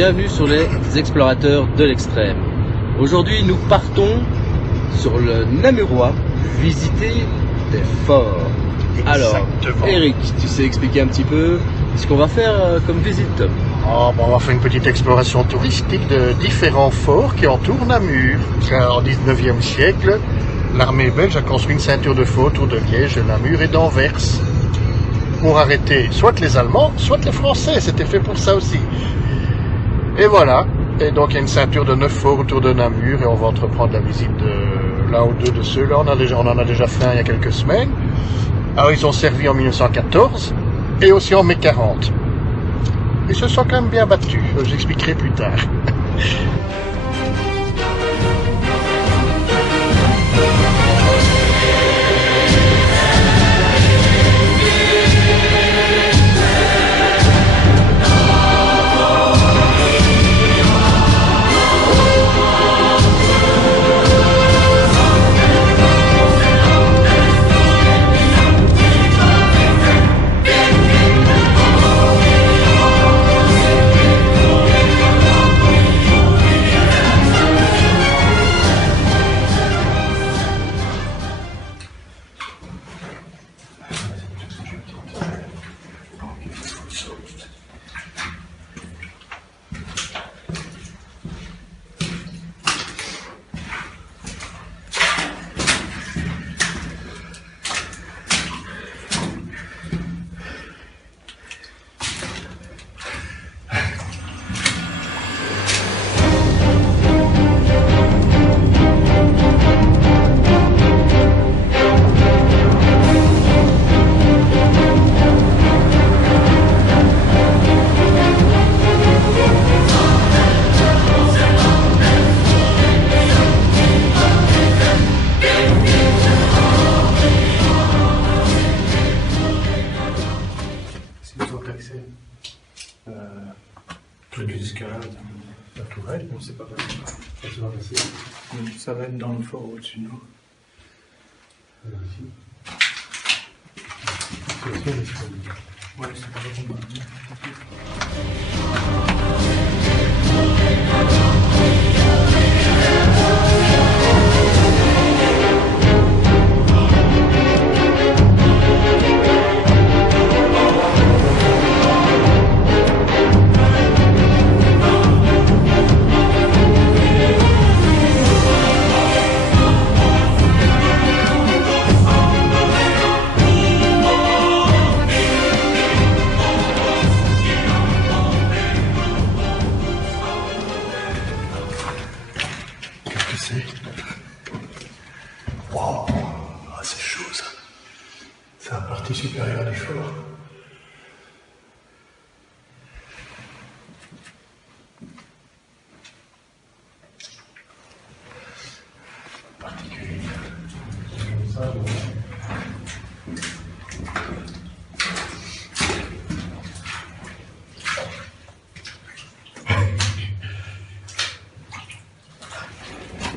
bienvenue sur les explorateurs de l'extrême. Aujourd'hui nous partons sur le Namurois visiter des forts. Alors Eric, tu sais expliquer un petit peu ce qu'on va faire comme visite? On va faire une petite exploration touristique de différents forts qui entourent Namur. En 19e siècle, l'armée belge a construit une ceinture de forts autour de Liège, de Namur et d'Anvers pour arrêter soit les Allemands, soit les Français. C'était fait pour ça aussi. Et voilà. Et donc il y a une ceinture de 9 forts autour de Namur et on va entreprendre la visite de l'un ou deux de ceux-là. On en a déjà fait un il y a quelques semaines. Alors ils ont servi en 1914 et aussi en mai 40. Ils se sont quand même bien battus, je vous expliquerai plus tard. Truc d'escalade. La tourelle, Non, c'est pas facile. c'est pas facile. Ça va être dans le fort au-dessus de nous. Ouais, c'est pas le combat. Wow, c'est chaud ça. C'est la partie supérieure du fort. Particulier. Ça,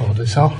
on redescend.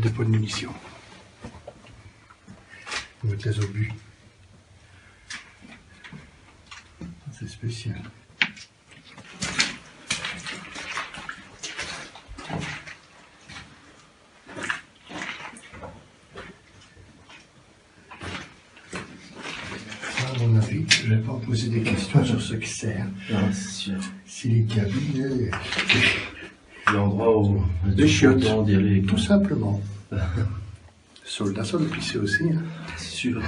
les dépôts de munitions. On met les obus. C'est spécial. À mon avis, je ne vais pas poser des questions sur ce qui sert. Non, c'est sûr. Si les cabines, L'endroit où des chiottes, d'y aller. tout simplement. Soldats sont épicés aussi. Hein. C'est sûr.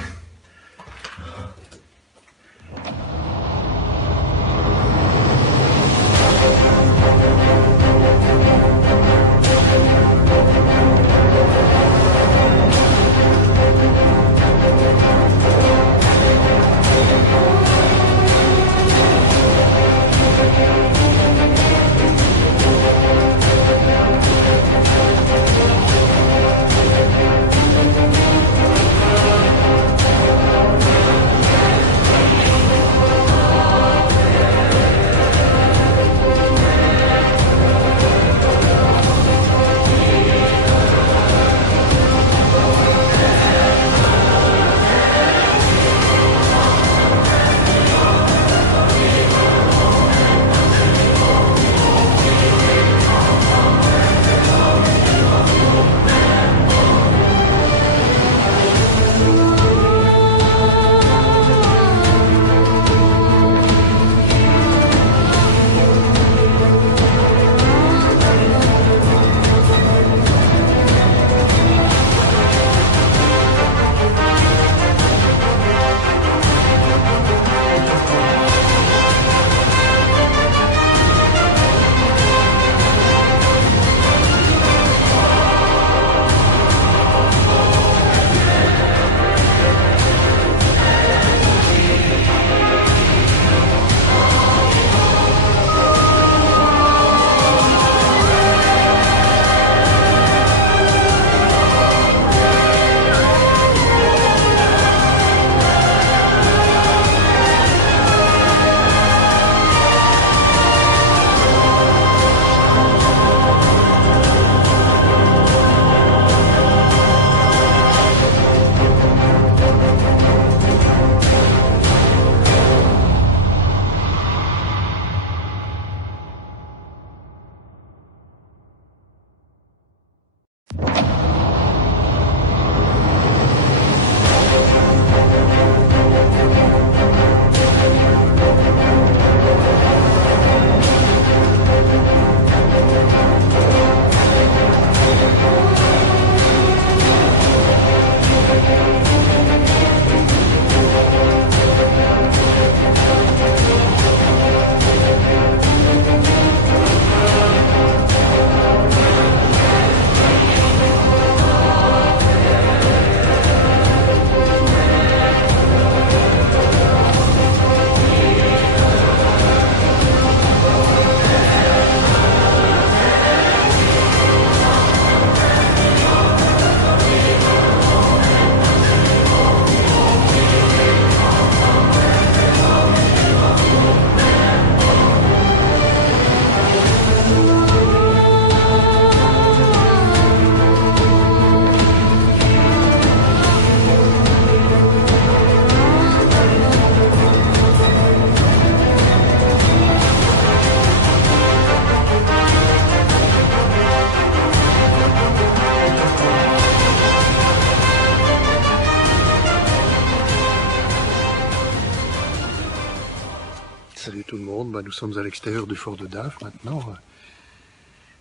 Salut tout le monde, nous sommes à l'extérieur du fort de Dave maintenant.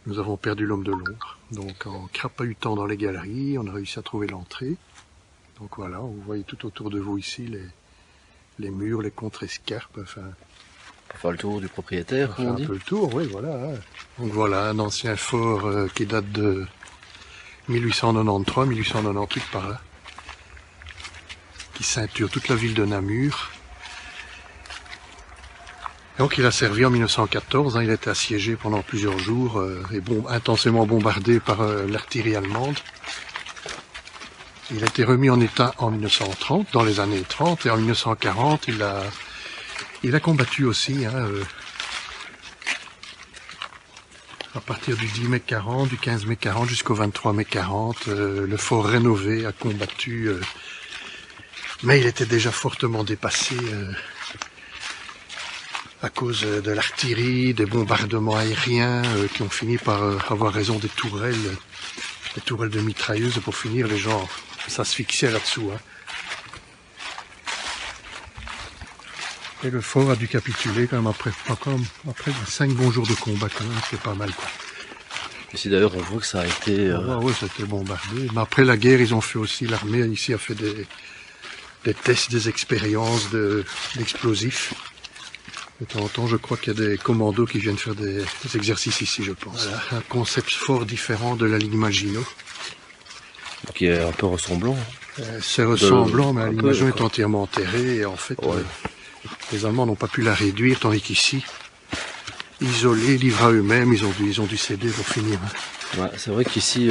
Nous avons perdu l'homme de l'ombre, donc en crapahutant dans les galeries, on a réussi à trouver l'entrée. Donc voilà, vous voyez tout autour de vous ici les murs, les contre-escarpes, enfin... Pour faire le tour du propriétaire, on dit. Un peu le tour, oui, voilà. Donc voilà, un ancien fort qui date de 1893, 1898 par là, qui ceinture toute la ville de Namur. Donc il a servi en 1914, il a été assiégé pendant plusieurs jours et intensément bombardé par l'artillerie allemande. Il a été remis en état en 1930, dans les années 30, et en 1940 il a combattu aussi À partir du 10 mai 40, du 15 mai 40 jusqu'au 23 mai 40, le fort rénové a combattu, mais il était déjà fortement dépassé à cause de l'artillerie, des bombardements aériens qui ont fini par avoir raison des tourelles de mitrailleuses. Pour finir, les gens s'asphyxiaient là-dessous. Hein. Et le fort a dû capituler quand même après 5 bons jours de combat quand même, c'est pas mal quoi. Ici d'ailleurs on voit que ça a été... Ouais, ça a été bombardé. Mais après la guerre, ils ont fait aussi, l'armée ici a fait des tests, des expériences d'explosifs. De temps en temps, je crois qu'il y a des commandos qui viennent faire des exercices ici, je pense. Voilà, un concept fort différent de la ligne Maginot. Qui est un peu ressemblant. C'est ressemblant, mais la ligne Maginot est entièrement enterrée et en fait... Ouais. Les Allemands n'ont pas pu la réduire, tandis qu'ici, isolés, livrés à eux-mêmes, ils ont dû céder pour finir. Ouais, c'est vrai qu'ici,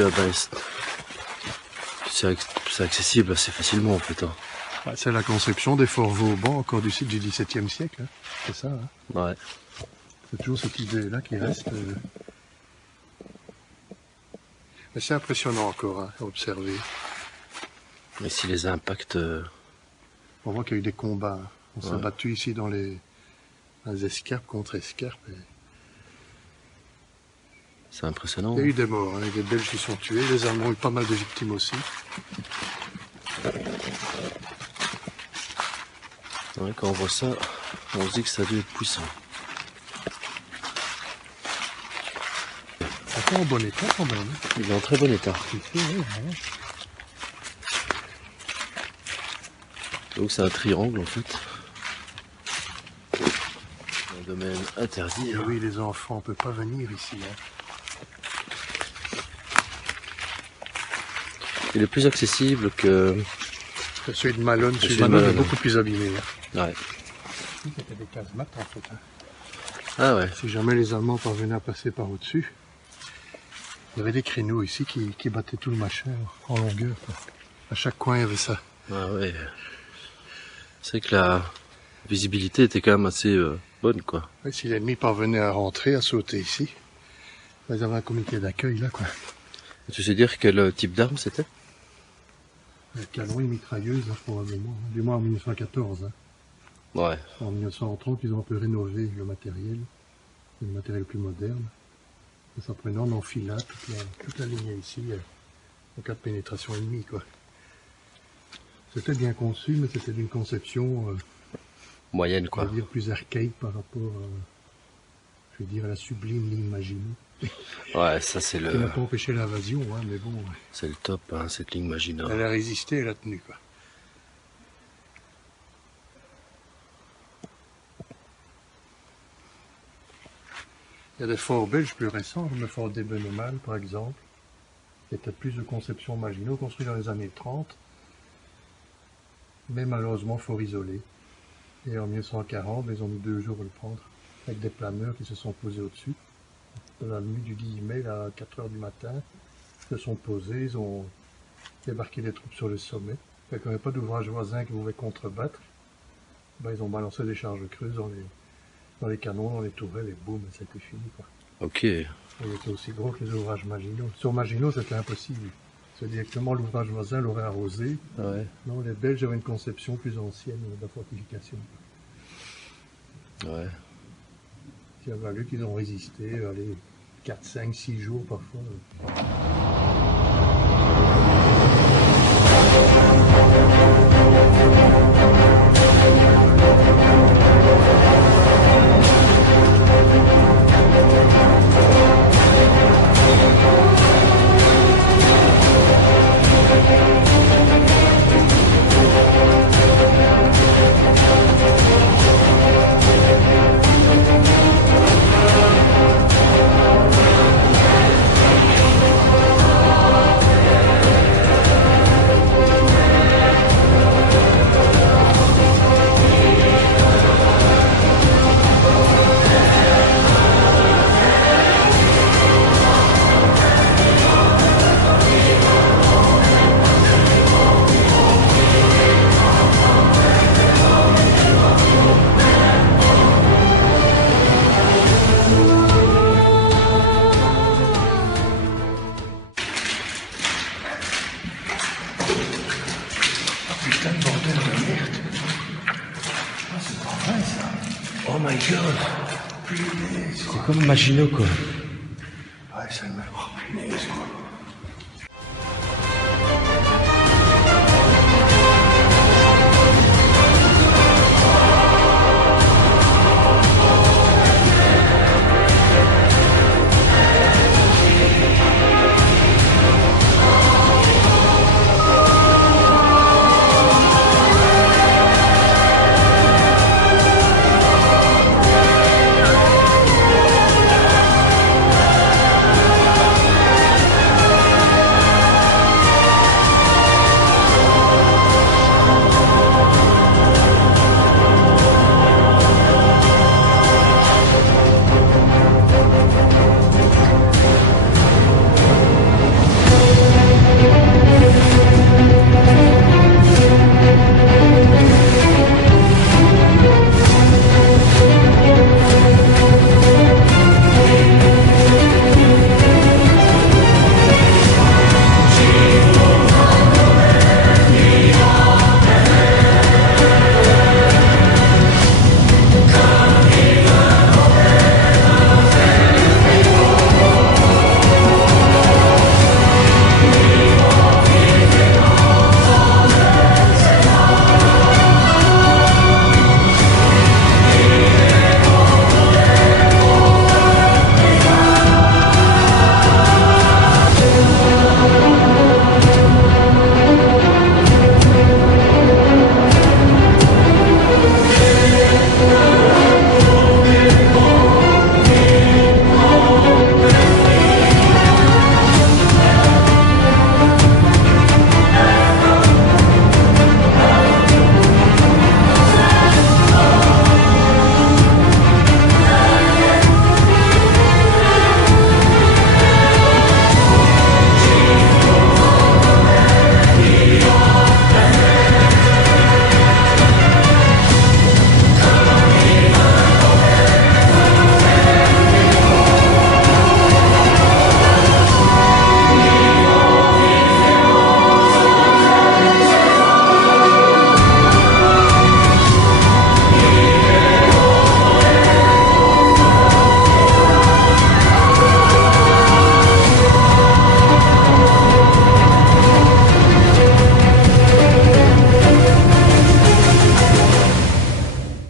c'est accessible assez facilement en fait. Hein. Ouais, c'est la conception des forts Vauban, encore du XVIIe siècle. Hein. C'est ça. Hein. Ouais. C'est toujours cette idée-là qui reste. Mais c'est impressionnant encore à observer. Mais si les impacts... On voit qu'il y a eu des combats. On s'est battu ici dans les escarpes contre escarpes. C'est impressionnant. Il y a eu des morts, hein. Les Belges qui sont tués, les Allemands ont eu pas mal de victimes aussi. Ouais, quand on voit ça, on se dit que ça a dû être puissant. C'est en bon état quand même. Hein. Il est en très bon état. Donc c'est un triangle en fait. Un domaine interdit. Hein. Oui, les enfants, on ne peut pas venir ici. Hein. Il est plus accessible que... Celui de Malone, celui de Malone est beaucoup plus abîmé. Hein. Ouais. C'était des casemates en fait. Hein. Ah ouais. Si jamais les Allemands parvenaient à passer par au-dessus, il y avait des créneaux ici qui battaient tout le machin en longueur. Quoi. À chaque coin, il y avait ça. Ah ouais. C'est vrai que la visibilité était quand même assez bonne, quoi. Ouais, si l'ennemi parvenait à rentrer, à sauter ici, ils avaient un comité d'accueil là, quoi. Et tu sais dire quel type d'arme c'était? Le canon et mitrailleuse, hein, probablement. Du moins en 1914. Hein. Ouais. En 1930, ils ont un peu rénové le matériel plus moderne. Et ça prenait en enfilade toute la ligne ici, en cas de pénétration ennemie, quoi. C'était bien conçu, mais c'était d'une conception moyenne, quoi. Je veux dire plus archaïque par rapport à la sublime ligne Maginot. Ouais, ça c'est le... Qui n'a pas empêché l'invasion, hein, mais bon. C'est le top, hein, cette ligne Maginot. Elle a résisté, elle a tenu, quoi. Il y a des forts belges plus récents, comme le fort d'Ebenemal par exemple, qui était plus de conception Maginot, construit dans les années 30, mais malheureusement fort isolé. Et en 1940, ils ont mis 2 jours à le prendre, avec des planeurs qui se sont posés au-dessus. Dans la nuit du 10 mai, à 4 h du matin, ils se sont posés, ils ont débarqué des troupes sur le sommet. Quand il n'y avait pas d'ouvrage voisin qui pouvaient contrebattre, ben, ils ont balancé des charges creuses dans les canons, dans les tourelles, et boum, c'était fini, quoi. Ok. Il était aussi gros que les ouvrages Maginot. Sur Maginot, c'était impossible. C'est directement l'ouvrage voisin l'aurait arrosé. Ouais. Non, les Belges avaient une conception plus ancienne de la fortification. Ouais. Il a valu qu'ils ont résisté, allez, 4, 5, 6 jours parfois. Putain de bordel de merde. Ah, c'est pas vrai ça. Oh my god. Punaise. C'est comme Maginot quoi. Ouais, ça me... Oh, punaise quoi.